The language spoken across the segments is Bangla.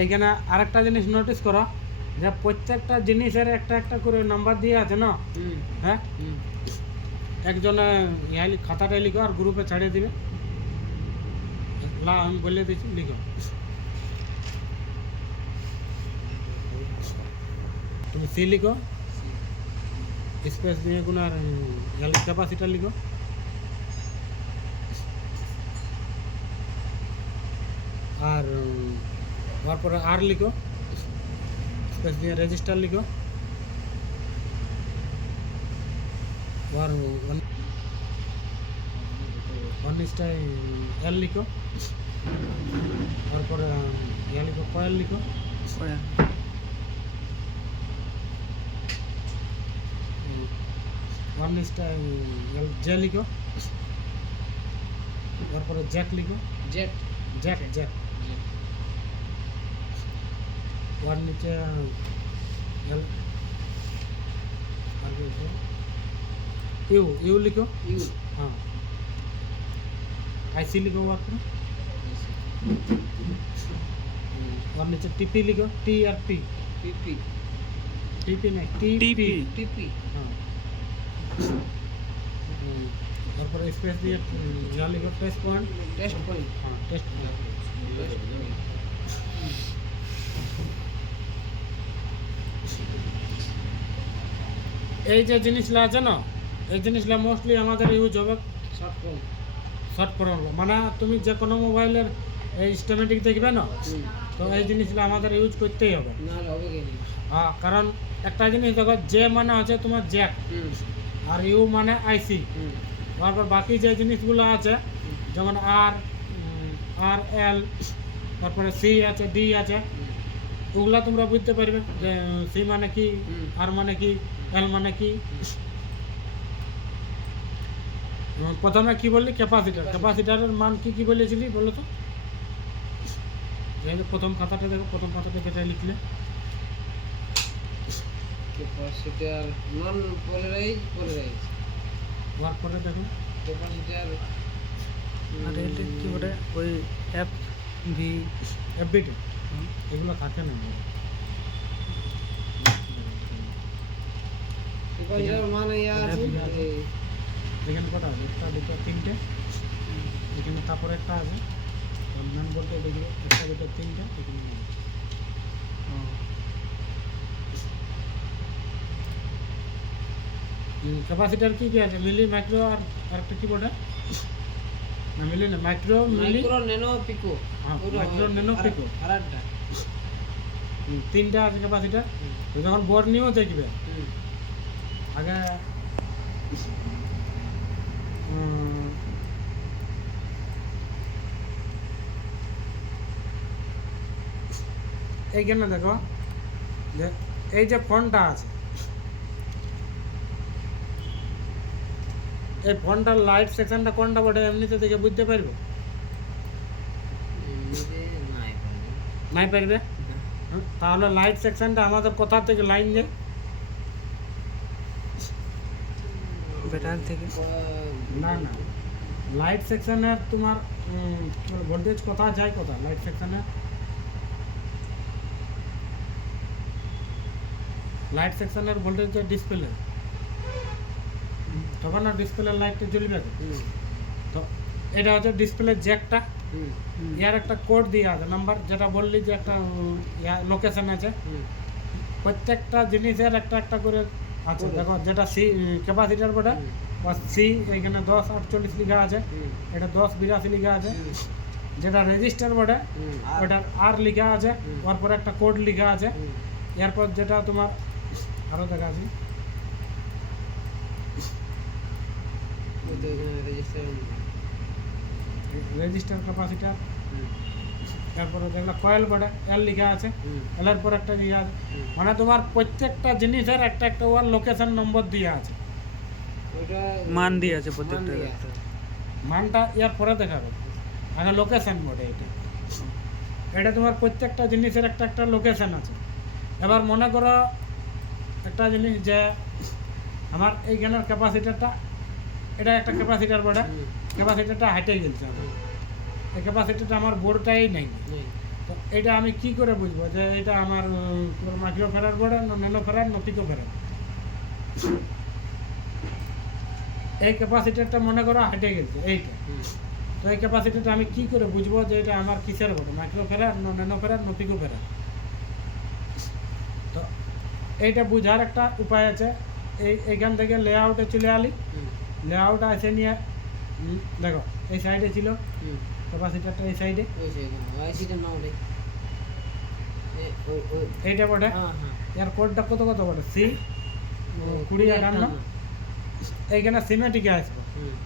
এইখানে আরেকটা জিনিস নোটিস করো যে প্রত্যেকটা জিনিসের একটা একটা করে নাম্বার দিয়ে আছে না। হ্যাঁ, একজনে খাতাটা লিখো আর গ্রুপে ছাড়িয়ে দিবে। আমি বলে দিচ্ছি, লিখো। তুমি সি লিখো, স্পেস দিয়ে কোনো আর ক্যাপাসিটার লিখো, আর তারপরে আর লিখো, স্পেস দিয়ে রেজিস্টার লিখো, আর অনিস্টাই এল লিখো, তারপরে লিখো কয়েল লিখো, অনিস্টাই জে লিখো, তারপরে জ্যাক লিখো, জ্যাক জ্যাক জ্যাক ওর নিচে এল আর ইউ ইউ লিখো, ইউ হ্যাঁ, আইসি লিখো, और नीचे टीपी लिखो, टी और पी, टीपी टीपी नहीं टीपी टीपी हाँ, और पर स्पेस दिए यहाँ लिखो टेस्ट पॉइंट हाँ, टेस्ट पॉइंट। এই যে জিনিসগুলো আছে না, এই জিনিসগুলো মোস্টলি আমাদের ইউজ হবে শর্ট ফর্ম। মানে তুমি যে কোনো মোবাইলের এই স্টেমেটিক দেখবে না, তো এই জিনিসগুলো আমাদের ইউজ করতেই হবে। হ্যাঁ, কারণ একটা জিনিস দেখো, জে মানে হচ্ছে তোমার জ্যাক, আর ইউ মানে আইসি। তারপর বাকি যে জিনিসগুলো আছে যেমন আর আর এল, তারপরে সি আছে, ডি আছে, ওগুলা তোমরা বুঝতে পারবে যে সি মানে কি, আর মানে কি, এল মানে কি। প্রথমে কি বললি, ক্যাপাসিটার। ক্যাপাসিটারের মান কি কি বলেছিলি বলো তো? এই যে প্রথম খাতাটা দেখো, প্রথম খাতাটা যেটা লিখলে ক্যাপাসিটার নন পোলারাইজ ওয়ার পরে দেখো ক্যাপাসিটার আর এটা কি বলে ওই এফ ভি এফবিটি, এগুলো থাকে না। ক্যাপাসিটার মানে এখানে কটা আছে? একটা, দুটো, তিনটে। এখানে তারপরে একটা আছে ম্যান বলতে, দেখবে একটা, দুটো, তিনটে। এখানে ক্যাপাসিটার কি কি আছে? মিলি, মাইক্রো, আর আরেকটা কি বলে না, মিলি না, মাইক্রো, মিলি, মাইক্রো, ন্যানো, পিকো। হ্যাঁ, মাইক্রো, ন্যানো, পিকো, আরেকটা তিনটা আছে ক্যাপাসিটার। যখন বোর্ড নিয়েও দেখবে আগে এইখানে দেখো যে এই যে ফোনটা আছে, এই ফোনটার লাইট সেকশনটা কোনটা বটে এমনিতে দেখে বুঝতে পারবে? নাই পারবে। তাহলে লাইট সেকশনটা আমাদের কোথা থেকে লাইন যায়? ব্যাটারি থেকে। না না, লাইট সেকশনের তোমার ভোল্টেজ কোথা যায়, কোথা লাইট সেকশনের? লাইট সেকশনের ভোল্টেজ যায় ডিসপ্লে, তখন না ডিসপ্লে লাইটটা জ্বলবে। তো এটা হচ্ছে ডিসপ্লে জ্যাকটা, ইয়ার একটা কোড দিয়ে আছে, নাম্বার যেটা বললি যে একটা লোকেশন আছে। প্রত্যেকটা জিনিসের একটা একটা করে আছে। দেখো যেটা সি ক্যাপাসিটার বটে, সি এখানে 1048 লেখা আছে, এটা 1082 লেখা আছে। যেটা রেজিস্টার বটে ওটার আর লেখা আছে, ওর পরে একটা কোড লেখা আছে। এরপর যেটা তোমার আরও দেখা আছে রেজিস্টার, ক্যাপাসিটার, তারপরে যেগুলো কয়েল বটে এল লেখা আছে, এলের পর একটা লেখা আছে। মানে তোমার প্রত্যেকটা জিনিসের একটা একটা ওয়ার লোকেশন নম্বর দিয়ে আছে, মান দিয়ে আছে প্রত্যেকটা। মানটা ইয়ার পরে দেখাবে, আগে লোকেশন বটে এটা। এটা তোমার প্রত্যেকটা জিনিসের একটা একটা লোকেশন আছে। এবার মনে করো একটা জিনিস যে আমার এইখানের ক্যাপাসিটারটা, এটা একটা ক্যাপাসিটার বটে, ক্যাপাসিটারটা হাইটে গেছে আমার, এই ক্যাপাসিটারটা আমার বোর্ডটাই নেই। তো এটা আমি কি করে বুঝবো যে এটা আমার মাইক্রো ফ্যারাড বোর্ড না ন্যানো ফ্যারাড না পিকো ফ্যারাড? এই ক্যাপাসিটারটা মনে করো হাইটে গেছে এইটা, তো এই ক্যাপাসিটিটা আমি কি করে বুঝবো যে এটা আমার কিসের বোর্ড, মাইক্রো ফ্যারাড না ন্যানো ফ্যারাড না পিকো ফ্যারাড? তো এইটা বোঝার একটা উপায় আছে। এইখান থেকে লেআউটে চলে আলি, লেআউট এসে নিয়ে দেখো এই সাইডে ছিল ক্যাপাসিটারটা, এই সাইডে ওই সাইডে আইসিটা নাও রে ওই এইটা বটে। হ্যাঁ হ্যাঁ এর কোডটা কত কত বটে? সি 2058। এইখানে সিমেটিকে আসবো,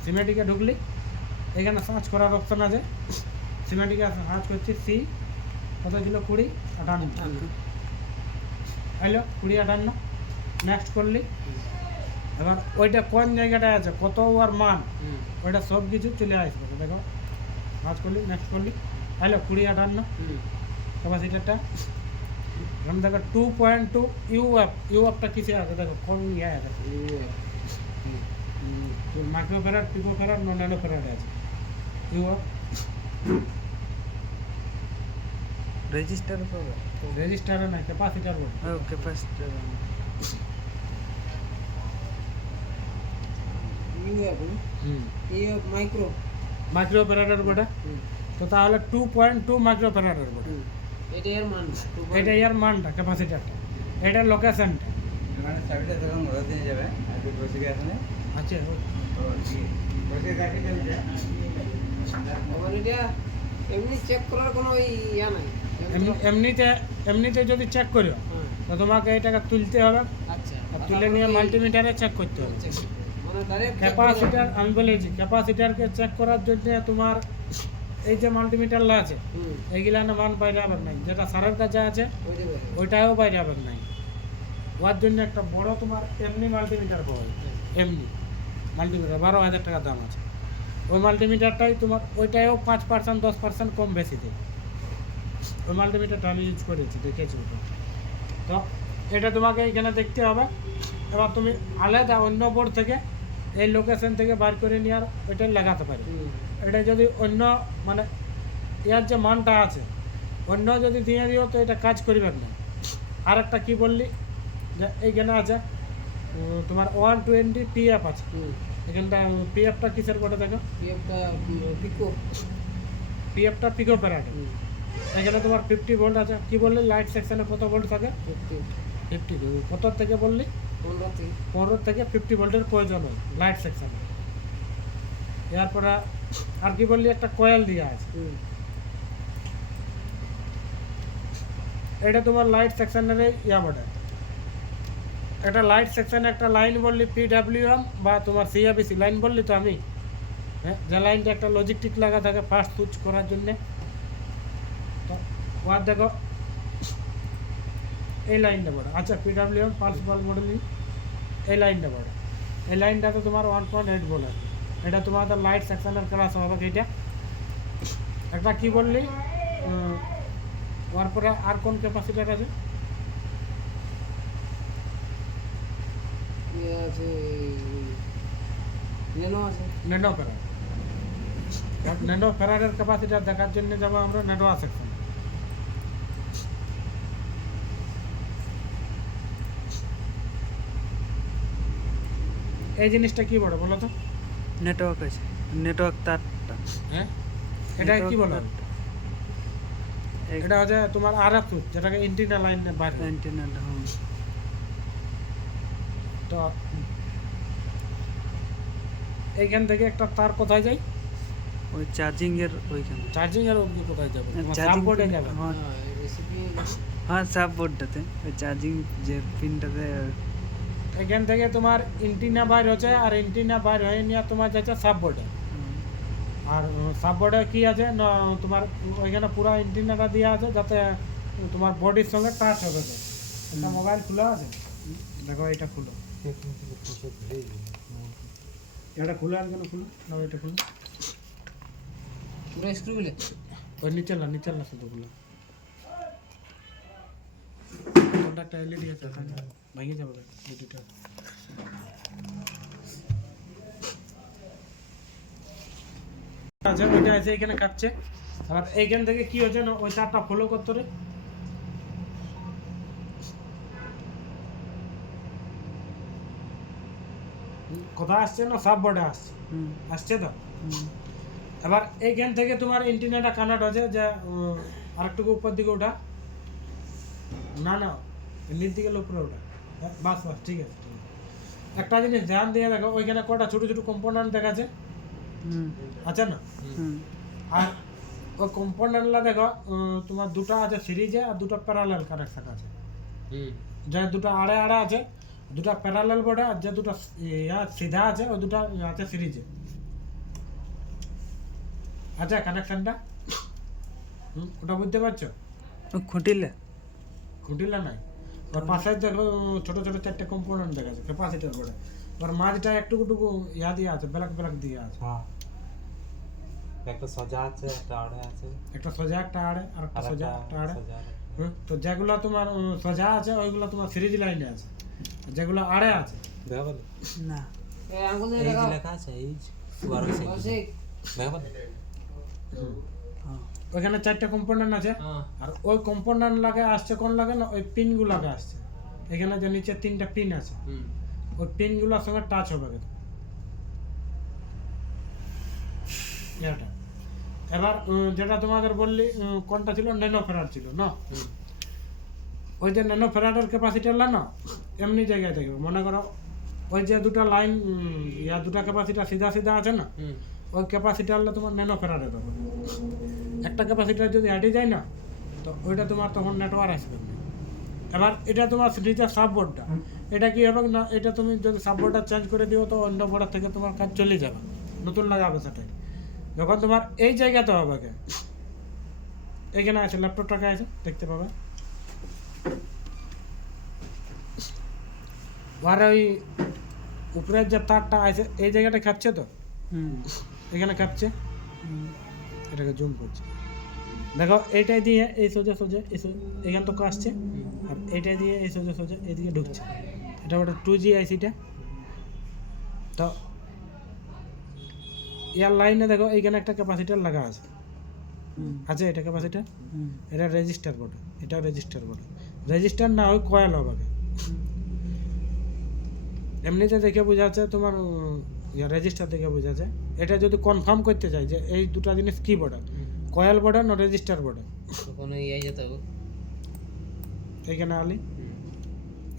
সিমেটিকে ঢুকলি এখানে সার্চ করার অপশন আছে, সিমেটিকে সার্চ করছি সি কত ছিল 2058, আইলো 2058, নেক্সট করলি। এবার ওইটা কোন জায়গাটায় আছে, কত ওয়ার মান, ওইটা সব কিছু চলে আসবে। দেখো সার্চ করলি, নেক্সট করলি, আইলো 2058 ক্যাপাসিটারটা। এখন দেখো 2.2 ইউএফ, ইউএফটা কিসে আছে দেখো, কোন ইয়ে আছে, micro farad, pico farad, nano farad আছে। ইউএফ রেজিস্টার পাবে, রেজিস্টারে না, ক্যাপাসিটার বল। ও capacitor. UF UF micro micro ফ্যারাডের বটে। তো তাহলে 2.2 মাইক্রো ফ্যারাডের বটে। এটা এর মান এটা ইয়ার মানটা, ক্যাপাসিটারটা, এটা লোকেশনটা মানে চাবিটা তখন ঘরে দিয়ে যাবে আর তুই বসে গিয়ে আসলে আছে। বসে গাড়ি চলছে। আবার এটা এমনি চেক করার কোনো ইয়া নাই এমনিতে যদি চেক করো হ্যাঁ তো তোমাকে এটাকে তুলতে হবে, আচ্ছা আর তুলে নিয়ে মাল্টিমিটারে চেক করতে হবে। মানে ডাইরেক্ট ক্যাপাসিটার আমি বলেছি, ক্যাপাসিটারকে চেক করার জন্য তোমার এই যে মাল্টিমিটার আছে এইগুলা না মান বাইরে আবার নাই, যেটা সারের কাছে আছে ওই দেবে ওইটাও বাইরে আবার নাই। ওর জন্য একটা বড় তোমার এমনি মাল্টিমিটার পাওয়া যায়, এমনি মাল্টিমিটার 12,000 টাকা দাম আছে। ওই মাল্টিমিটারটাই তোমার ওইটাও 5% 10% কম বেশি দেয়। ওই মাল্টিমিটারটা আমি ইউজ করেছি, দেখেছি ওটা। তো এটা তোমাকে এখানে দেখতে হবে। এবার তুমি আলাদা অন্য বোর্ড থেকে এই লোকেশন থেকে বার করে নিয়ে আর ওইটা লাগাতে পারি। এটা যদি অন্য মানে ইয়ার যে মানটা আছে অন্য যদি দিয়ে দিও তো এটা কাজ করবে না। আর একটা কী বললি যে এইখানে আছে তোমার 120 পিএফ আছে, এখানটা পিএফটা কিসের কোটে দেখো, পিএফটা পিকো পিএফটা পিকো প্যারাডে। এখানে তোমার 50 ভোল্ট আছে। কি বললি লাইট সেকশনে কত ভোল্ট থাকে? 50। কত থেকে বললি? 15 থেকে 50 ভোল্টের প্রয়োজন হয় লাইট সেকশনে। এরপরে আর কি বললি একটা কয়েল দেওয়া আছে, এটা তোমার লাইট সেকশনের ইয়া বটে। এটা লাইট সেকশনে একটা লাইন বললি পিডাব্লিউএম বা তোমার সিএবিসি লাইন বললি তো আমি, হ্যাঁ, যে লাইনটা একটা লজিকটিক লাগা থাকে ফাস্ট সুইচ করার জন্যে। তো ওর দেখো এই লাইনটা বড়, আচ্ছা পিডাব্লিউএম পালস বাল্ব মডেলিং, এই লাইনটা বড়। এই লাইনটা তো তোমার 1.8 বলে, এটা তোমাদের লাইট সেকশনের ক্লাস হবে। এইটা একটা কি বললি, তারপরে আর কোন ক্যাপাসিটার আছে? আছে নেনো আছে ন্যানো ফ্যারাড। ন্যানো ফ্যারাডের ক্যাপাসিটার দেখার জন্য যাবো আমরা নেটোয়া সেকশন। এই জিনিসটা কি বড় বলো তো? নেটওয়ার্ক আছে, নেটওয়ার্ক তারটা। হ্যাঁ, এটা কি বলো? এটা হচ্ছে তোমার আরএফ সুইচ, যেটাকে ইন্টিনা লাইনে বাইরে। অ্যান্টেনাল। তো এইখান থেকে একটা তার কোথায় যায়? ওই চার্জিং এর ওইখানে। চার্জিং এর অবধি কোথায় যাবে? চার্জিং সাববোর্ডে যাবে। হ্যাঁ রেসিপি হ্যাঁ, সাব বোর্ডটাতে ওই চার্জিং যে পিনটাতে। এখান থেকে তোমার ইন্টিনা বাইর হচ্ছে, আর ইন্টিনা বাইর হয়ে নিয়ে তোমার যাচ্ছে সাববোর্ডে। আর সাববোর্ডে কি আছে না তোমার ওইখানে পুরো ইন্টিনাটা দেওয়া আছে যাতে তোমার বডির সঙ্গে টাচ হবে। একটা মোবাইল খোলা আছে, দেখো এটা খুলো, এটা খুলো, আর কেন খুলো না, এটা খুলো, পুরো স্ক্রু গুলো ওই নিচের না শুধু খুলো। একটা এলইডি আছে, ভেঙে যাবে এলইডিটা। আচ্ছা ওইটা আছে এখানে কাটছে, এবার এইখান থেকে কি হচ্ছে না ওই তারটা ফলো করতে রে কোথায় আসছে না সাব বোর্ডে আসছে হুম আসছে তো হুম এবার এইখান থেকে তোমার ইন্টারনেটটা কানেক্ট হচ্ছে যে আরেকটুকু উপর দিকে ওঠা না না নিচ দিকে উপরে ওঠা বাস বাস ঠিক আছে ঠিক আছে একটা জিনিস ধ্যান দিয়ে দেখো ওইখানে কটা ছোট ছোট কম্পোনেন্ট দেখাচ্ছে হুম আছে না হুম আর ওই কম্পোনেন্টগুলো দেখো তোমার দুটো আছে সিরিজে আর দুটো প্যারালাল কানেকশন আছে যে দুটো আড়ে আড়ে আছে দুটো প্যারালাল বোর্ডে আর যে দুটো সিধা আছে ওই দুটো আছে সিরিজে আচ্ছা কানেকশনটা ওটা বুঝতে পারছো ও খুঁটিলে খুঁটিলা নাই ওর পাশে দেখো ছোট ছোট চারটে কম্পোনেন্ট দেখা আছে ক্যাপাসিটার বোর্ডে ওর মাঝটা একটুকুটুকু ইয়া দিয়ে আছে ব্ল্যাক ব্ল্যাক দিয়ে আছে হ্যাঁ একটা সোজা আছে একটা আড়ে আছে একটা সোজা একটা আড়ে আর একটা আর সোজা একটা একটা আড়ে সোজা আছে। তো যেগুলো তোমার সোজা আছে ওইগুলো তোমার সিরিজ লাইনে আছে আর যেগুলো আড়ে আছে দেখা বলে না এই আঙ্গুল দিয়ে এই যে দেখাও লেখা আছে এই যে বারো সাইড কৌশিক দেখা বলে হ্যাঁ ওইখানে চারটে কম্পোনেন্ট আছে হ্যাঁ আর ওই কম্পোনেন্ট লাগে আসছে কোন লাগে না ওই পিনগুলো লাগে আসছে এখানে যে নিচে তিনটা পিন আছে ওই পিনগুলোর সঙ্গে টাচ হবে কিন্তু এটা এবার যেটা তোমাদের বললি কোনটা ছিল ন্যানো ফেরার ছিল না ওই যে ন্যানো ফেরারের ক্যাপাসিটার না এমনি জায়গায় থাকবে মনে করো ওই যে দুটো লাইন ইয়া দুটো ক্যাপাসিটার সিধা সিধা আছে না ওই ক্যাপাসিটারটা তোমার ন্যানো ফেরারে দেবো একটা ক্যাপাসিটার যদি হাঁটে যায় না তো ওইটা তোমার তখন নেটওয়ার্ক আসবে না এবার এটা তোমার সিরিজের সাববোর্ডটা এটা কি হবে না এটা তুমি যদি সাববোর্ডটা চেঞ্জ করে দিও তো অন্য বোর্ডের থেকে তোমার কাজ চলে যাবে নতুন লাগাবে সেটাই যখন তোমার এই জায়গাতে হবে কে এইখানে আছে ল্যাপটপটাকে আছে দেখতে পাবে আর ওই উপরের যে তারটা আছে এই জায়গাটা খাচ্ছে তো হুম এখানে কাঁপছে হুম এটাকে জুম করছে দেখো এইটাই দিয়ে এই সোজা সোজা এখান থেকে আসছে আর এইটাই দিয়ে এই সোজা সোজা এদিকে ঢুকছে এটা ওটা 2G আইসিটা তো ইয়ার লাইনে দেখো এইখানে একটা ক্যাপাসিটার লাগা আছে হুম আছে এটা ক্যাপাসিটার হুম এটা রেজিস্টার বোর্ড এটা রেজিস্টার বোর্ড রেজিস্টার না ওই কয়েল হবে এমনিতে দেখে বোঝা যাচ্ছে তোমার রেজিস্টার দেখে বোঝা যায় এটা যদি কনফার্ম করতে চাই যে এই দুটো জিনিস কি বোর্ড কয়েল বোর্ড না রেজিস্টার বোর্ড তখন ইয়ে যেতে হবে এইখানে আলি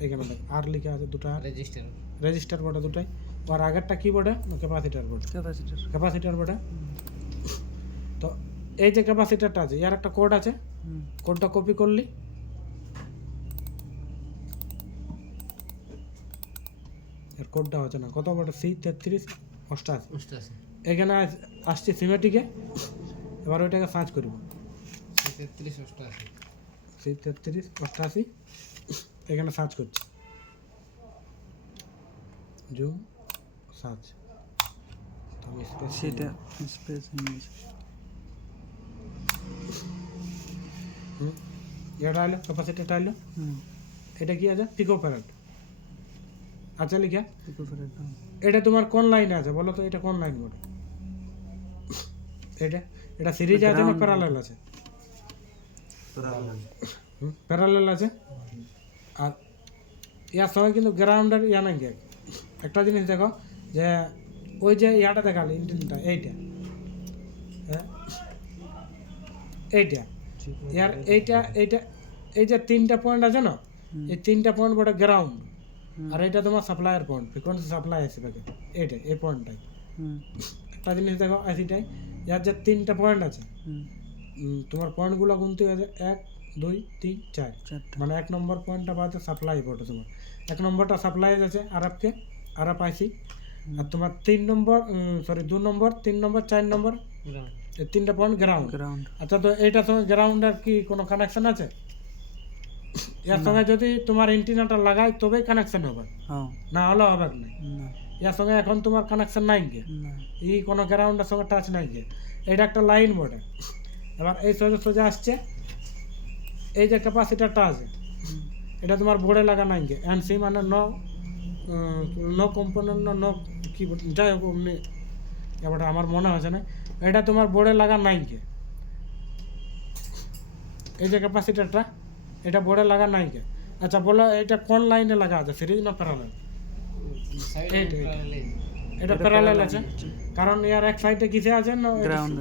এইখানে দেখ আর লিখা আছে দুটো আর রেজিস্টার রেজিস্টার বোর্ড দুটাই আর আগেরটা কি বোর্ডে ক্যাপাসিটার বোর্ড ক্যাপাসিটার ক্যাপাসিটার বোর্ডে তো এই যে ক্যাপাসিটারটা আছে ইয়ার একটা কোড আছে হুম কোডটা কপি করলি এর কোডটা হচ্ছে না কত বড় C3388 এখানে আসছে সিমেটিকে এবার ওইটাকে সার্চ করব 3388 C3388 এখানে সার্চ করছি জুম সার্চ তো আমি স্পেস সেটা স্পেস ইমেজ এটা আইলো ক্যাপাসিটিটা আইলো হুম এটা কি আছে পিকো ফ্যারাড আচ্ছা লিখা পিকোফ্যারাড এটা তোমার কোন লাইনে আছে বলো তো এটা কোন লাইন বলো এটা এটা সিরিজ আছে না প্যারালাল আছে প্যারালাল আছে আর ইয়ার সঙ্গে কিন্তু গ্রাউন্ডের ইয়া নাই কি একটা জিনিস দেখো যে ওই যে ইয়াটা দেখালে ইন্টিনটা এইটা হ্যাঁ এইটা ইয়ার এইটা এইটা এই যে তিনটা পয়েন্ট আছে না এই তিনটা পয়েন্ট বড় গ্রাউন্ড আর এটা তোমার সাপ্লাইয়ের পয়েন্ট ফ্রিকোয়েন্সি সাপ্লাই আছে তাকে এইটাই এই পয়েন্টটাই হুম একটা জিনিস দেখো আইসিটাই ইয়ার যে তিনটা পয়েন্ট আছে হুম তোমার পয়েন্টগুলো গুনতে হবে 1 2 3 4 চারটা মানে 1 নম্বর পয়েন্টটা বাদে সাপ্লাই পড়ে তোমার 1 নম্বরটা সাপ্লাই আছে আরবকে আরব আইসি আর তোমার 3 নম্বর সরি 2 নম্বর 3 নম্বর 4 নম্বর এই তিনটা পয়েন্ট গ্রাউন্ড গ্রাউন্ড আচ্ছা তো এইটার সঙ্গে গ্রাউন্ডের কি কোনো কানেকশন আছে এর সঙ্গে যদি তোমার এন্টিনাটা লাগাই তবেই কানেকশন হবে হ্যাঁ না হলে হবে না না এর সঙ্গে এখন তোমার কানেকশন নাই গে না এই কোনো গ্রাউন্ডের সঙ্গে টাচ নাই গে এটা একটা লাইন বোর্ডে এবার এই সোজা সোজা আসছে এই যে ক্যাপাসিটারটা আছে হুম এটা তোমার বোর্ডে লাগা নাই গে এনসি মানে নো কম্পোনেন্ট নো কি যাই হোক এমনি এবার আমার মনে হচ্ছে না এটা তোমার বোর্ডে লাগা নাই গে এই যে ক্যাপাসিটারটা এটা বোর্ডে লাগা নাই কে? আচ্ছা বলো এটা কোন লাইনে লাগা আছে, সিরিজ না প্যারালাল? এইটা। এটা প্যারালাল আছে, কারণ ইয়ার এক সাইডে কিসে আছে না গ্রাউন্ড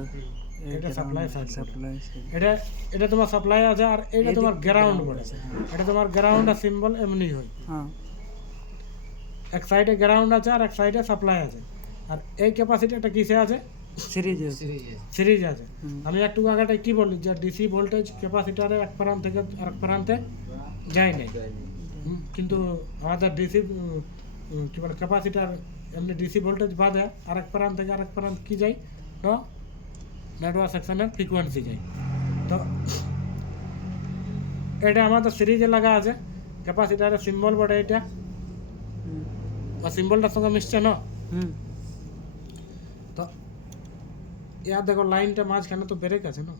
এটা সাপ্লাই সাইড, সাপ্লাই এটা এটা তোমার সাপ্লাই আছে, আর এটা তোমার গ্রাউন্ড বলে। এটা তোমার গ্রাউন্ড আর সিম্বল এমনি হয়, হ্যাঁ এক সাইডে গ্রাউন্ড আছে আর এক সাইডে সাপ্লাই আছে। আর এই ক্যাপাসিটারটা কিসে আছে? সিরিজ সিরিজ আছে। হুম। আমি একটু আগে কি বললি যে ডিসি ভোল্টেজ ক্যাপাসিটারে এক প্রান্ত থেকে আরেক প্রান্তে যায় না, কিন্তু আমাদের ডিসি কি বলে ক্যাপাসিটার এমনি ডিসি ভোল্টেজ বাদে আরেক প্রান্ত থেকে আরেক প্রান্ত কি যায়, তো নেটওয়ার্ক সেকশনের ফ্রিকোয়েন্সি যায়। তো এটা আমাদের সিরিজে লাগা আছে, ক্যাপাসিটারের সিম্বল বটে এটা, আর সিম্বলটার সঙ্গে মিশছে না। হুম তো ইয়ার দেখো লাইনটা মাঝখানে তো ব্রেক আছে না,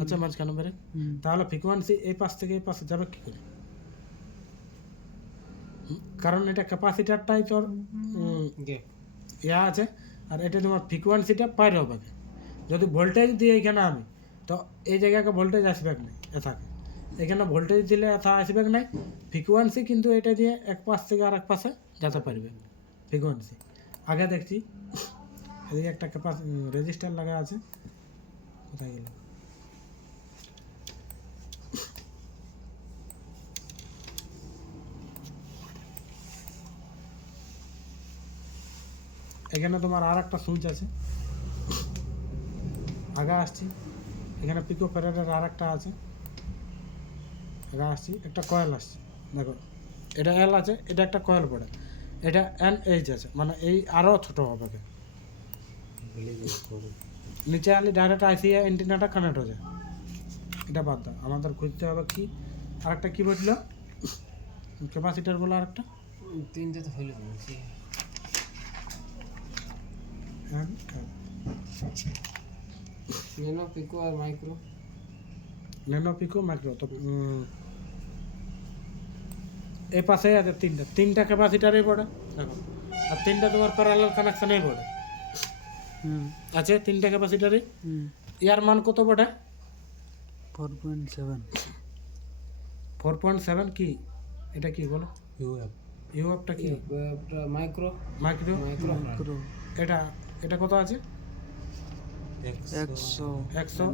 আচ্ছা মাঝখানে ব্রেক, হুম তাহলে ফ্রিকোয়েন্সি এই পাশ থেকে এই পাশে যাবে কি করে? কারণ এটা ক্যাপাসিটারটাই তোর ইয়া আছে, আর এটা তোমার ফ্রিকোয়েন্সিটা পার হবে। যদি ভোল্টেজ দিয়ে এখানে আমি, তো এই জায়গাকে ভোল্টেজ আসবে না, এথাকে এখানে ভোল্টেজ দিলে এথা আসবে নাই, ফ্রিকোয়েন্সি কিন্তু এটা দিয়ে এক পাশ থেকে আর এক পাশে যেতে পারবে ফ্রিকোয়েন্সি। আগে দেখছি এদিকে একটা রেজিস্টার লাগা আছে, কোথায় গেল? এখানে তোমার আর একটা সুইচ আছে, আগে আসছি এখানে পিকো প্যারেডের আর একটা আছে, আগে আসছি একটা কয়েল আসছে, দেখো এটা এল আছে, এটা একটা কয়েল পড়ে, এটা এন এইচ আছে, মানে এই আরও ছোটো হবে। নিচে আলি ডাইরেক্ট আইসিআই অ্যান্টেনাটা কানেক্ট হয়ে যায়, এটা বাদ দাও, আমাদের খুঁজতে হবে কি আরেকটা কি বলছিল ক্যাপাসিটার বলে আরেকটা তিনটে তো হইলো বলছি। ন্যানো পিকো আর মাইক্রো। ন্যানো পিকো মাইক্রো, তো এই পাশে আছে তিনটা ক্যাপাসিটারই পড়ে দেখো, আর তিনটা তোমার প্যারালাল কানেকশনেই পড়ে হুম আছে, তিনটা ক্যাপাসিটারই। হুম ইয়ার মান কত পড়ে? 4.7 4.7 কি? এটা কি বলো? ইউএফটা কি? মাইক্রো মাইক্রো মাইক্রো মাইক্রো এটা এটা কত আছে? 100 100।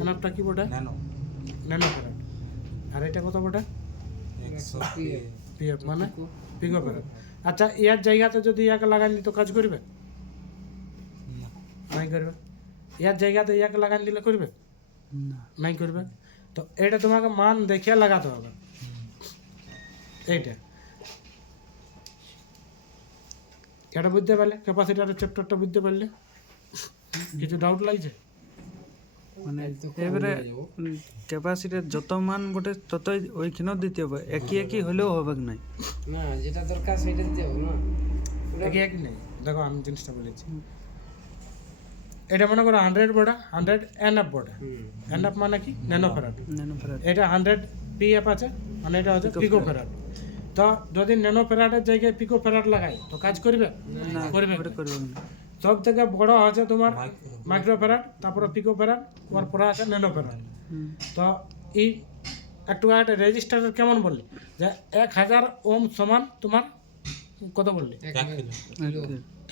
এনএফটা কি বটে? Nano nano farad. আর এটা কত বটে? 100 পিএফ মানে পিকো ফ্যারাড। আচ্ছা ইয়ার জায়গাতে যদি ইয়াকে লাগান দিত কাজ করবে? নাই করবে। ইয়ার জায়গাতে ইয়াকে লাগান দিলে করবে? না নাই করবে। তো এটা তোমাকে মান দেখে লাগাতে হবে, এইটা এটা বুঝতে পারলে, ক্যাপাসিটারের চ্যাপ্টারটা বুঝতে পারলে? কিছু ডাউট লাগছে? মানে এবারে ক্যাপাসিটির যত মান বটে ততই ওইখানেও দিতে হবে, একই হলেও হবে নাই। না যেটা দরকার সেটা দিতে হবে না। একই একই নেই, দেখো আমি জিনিসটা বলেছি। এটা মনে করো 100 বড়া, 100 এনএফ বড়া। এনএফ মানে কি? Nano farad. ন্যানো ফ্যারাড এটা 100 পিএফ আছে, মানে এটা হচ্ছে পিকো ফ্যারাড। তো যদি ন্যানো ফ্যারাডের জায়গায় পিকো ফ্যারাড লাগাই তো কাজ করবে? না করবে ওটা না। করবে না। সব থেকে বড় আছে তোমার মাইক্রো ফ্যারাড, তারপরে পিকো ফ্যারাড, তারপরে আছে ন্যানো ফ্যারাড। হুম তো এই একটু আগে রেজিস্টারের কেমন বললি যে 1000 ওম সমান তোমার কত বললি?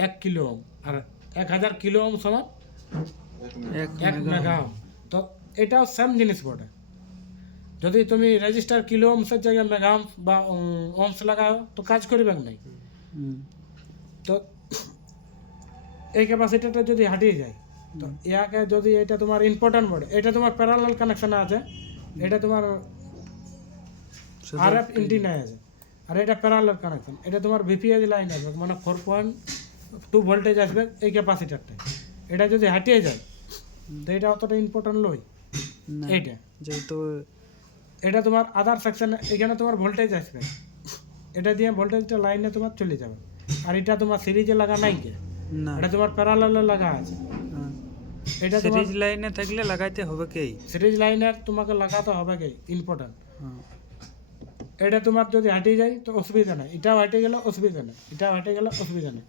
1 কিলো ওম, আর 1000 কিলো ওম সমান 1 মেগা ওম। তো এটাও সেম জিনিস বটে। যদি তুমি রেজিস্টার কিলো ওমসের জায়গায় মেগা ওমস বা ওমস লাগাও তো কাজ করবে নাই। হুম তো এই ক্যাপাসিটিটা যদি হারিয়ে যায়, তো ইয়াকে যদি এটা তোমার ইম্পর্টেন্ট বটে, এটা তোমার প্যারালাল কানেকশনে আছে, এটা তোমার আরএফ ইন্টিনায় আছে, আর এটা প্যারালাল কানেকশন, এটা তোমার ভিপিএস লাইন আসবে, মানে 4.2 ভোল্টেজ আসবে এই ক্যাপাসিটারটা। এটা যদি হাটিয়ে যায় তো এটা অতটা ইম্পর্টেন্ট লই। না এইটা যেহেতু এটা তোমার আদার সেকশনে, এখানে তোমার ভোল্টেজ আসবে, এটা দিয়ে ভোল্টেজটা লাইনে তোমার চলে যাবে। আর এটা তোমার সিরিজে লাগা নাই কে, না এটা তোমার প্যারালালে লাগা আছে। এটা তোমার সিরিজ লাইনে থাকলে লাগাইতে হবে কি? সিরিজ লাইনের তোমাকে লাগাতে হবে কি ইম্পর্টেন্ট। হ্যাঁ এটা তোমার যদি হাঁটিয়ে যায় তো অসুবিধা নেই, এটাও হাঁটে গেলে অসুবিধা নেই, এটাও হাঁটে গেলে অসুবিধা নেই।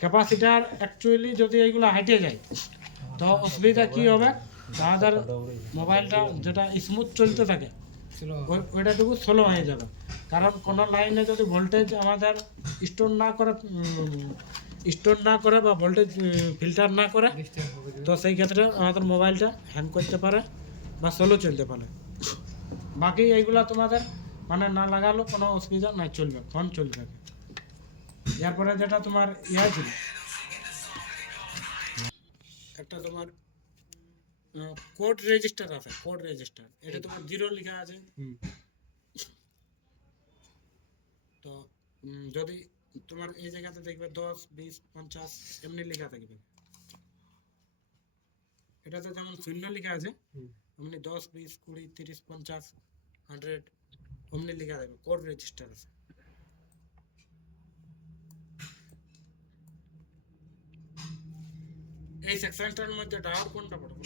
ক্যাপাসিটার অ্যাকচুয়ালি যদি এইগুলো হাঁটিয়ে যায় তো অসুবিধা কি হবে, তাদের মোবাইলটা যেটা স্মুথ চলতে থাকে Slow. ওইটাটুকু স্লো হয়ে যাবে। কারণ কোনো লাইনে যদি ভোল্টেজ আমাদের স্টোর না করে বা ভোল্টেজ ফিল্টার না করে, Disturb হবে যদি। তো সেই ক্ষেত্রে আমাদের মোবাইলটা হ্যাং করতে পারে বা স্লো চলতে পারে। বাকি এইগুলা তোমাদের মানে না লাগালেও কোনো অসুবিধা নাই, চলবে, ফোন চলবে। এরপরে যেটা তোমার ইয়ে ছিল, একটা তোমার কোড রেজিস্টার আছে, কোড রেজিস্টার, এটা তোমার 0 লেখা আছে। তো যদি তোমার এই জায়গাতে দেখবে 10, 20, 50 এমনি লেখা থাকবে। এটাতে যেমন 0 লেখা আছে, এমনি 10, 20, 20, 30, 50, 100 অমনি লেখা থাকবে, কোড রেজিস্টার আছে। এই সেকশনটার মধ্যে ডায়োড কোনটা পড়বে?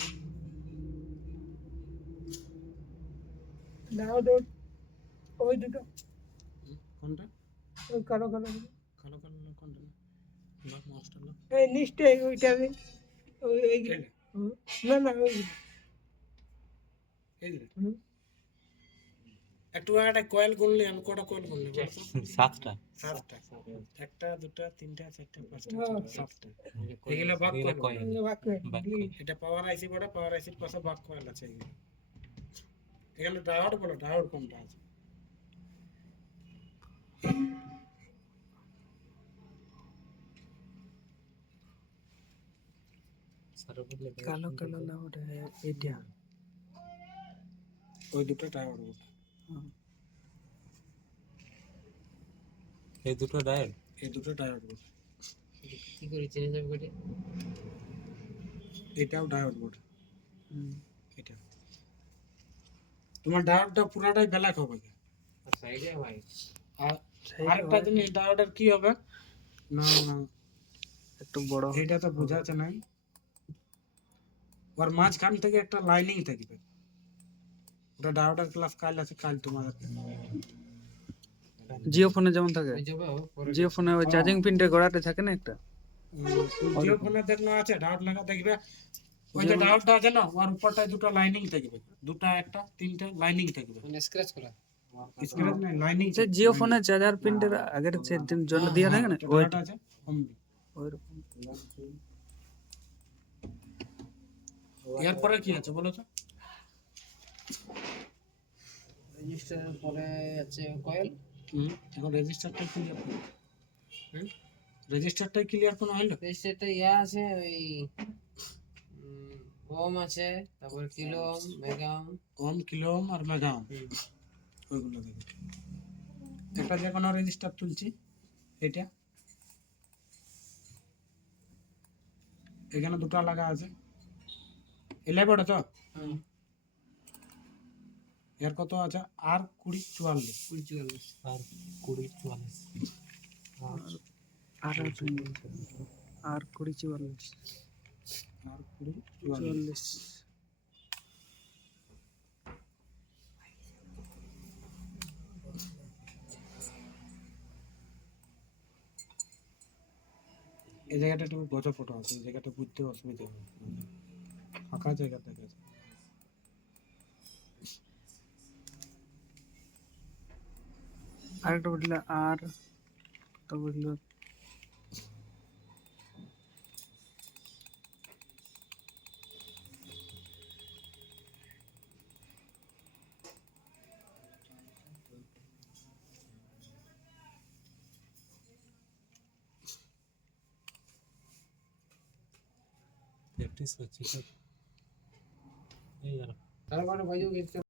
ওই দুটো কোনটা? ওই কালো কালো কালো কালো না কোনটা? না মাস্টার না, এই নিচটাই ওইটা ওই এই যে, না না ওই এই যে। একটু একটা কয়েল গুনলে, আমি কটা কয়েল গুনলে বলতো? 7টা। 7টা। 1টা 2টা 3টা 4টা 5টা হ্যাঁ। 7টা। এগুলো বাক কয়েল। বাকি এটা পাওয়ার আইসি বড়, পাওয়ার আইসির পাশে বাক কয়েল আছে এগুলো। এখানে ডায়োড বলো, ডায়োড কোনটা আছে? কালো কালো না ওটা এটা ওই দুটো ডায়োড বলো। এই দুটো ডায়োড। এই দুটো ডায়োড বলো। কি করে চেনে যাবে কোটি? এটাও ডায়োড বলো। এটা তোমার ডায়োডটা পুরাটাই ব্ল্যাক হবে। সাইডে ভাই। আর আরেকটা জিনিস ডায়োডের কি হবে না, একটু বড় এটা তো বোঝাচ্ছে নাই, ওর মাঝখান থেকে একটা লাইনিং থাকবে। ওটা ডায়োডের ক্লাস কাল আছে, কাল তোমাদের জিও ফোনে যেমন থাকে, ওই যাবে পরে। জিও ফোনে ওই চার্জিং পিনটা গোড়াতে থাকে না একটা, জিও ফোনে দেখলো আছে ডায়োড লাগা দেখবে। ওই যে ডায়োডটা আছে না, ওর উপরটায় দুটো লাইনিং থাকবে, দুটো একটা তিনটা লাইনিং থাকবে। মানে স্ক্র্যাচ করা। স্ক্র্যাচ নাই, লাইনিং। যে জিও ফোনে চার্জার পিনটার আগের যে জন্য দেওয়া থাকে না ওই ওইটা আছে অমনি। ওইরকম। এরপরে কি আছে বলো তো? রেজিস্টারের পরে আছে কয়েল। এখন রেজিস্টারটাই ক্লিয়ার করো। রেজিস্টারটাই ক্লিয়ার কোনো হলো? রেজিস্টারটা ইয়া আছে ওই ওম আছে, তারপর কিলো ওম, মেগা ওম। ওম, কিলো ওম আর মেগা ওম, ওইগুলো দেখো। একটা যে কোনো রেজিস্টার তুলছি, এটা এখানে দুটো লাগা আছে, এলেবড় তো এর কত আছে? আর 20, 44। 44 আর 20, 44। আর 20 44 আর 20, 44। 44 এই জায়গাটা একটু গজা ফটো আছে, এই জায়গাটা বুঝতে অসুবিধা হবে, ফাঁকা জায়গা দেখা আছে। আরেকটা বললে আর তো বললো প্র্যাকটিস করছি তো এই গেল। তার মানে ভাইও গেছে।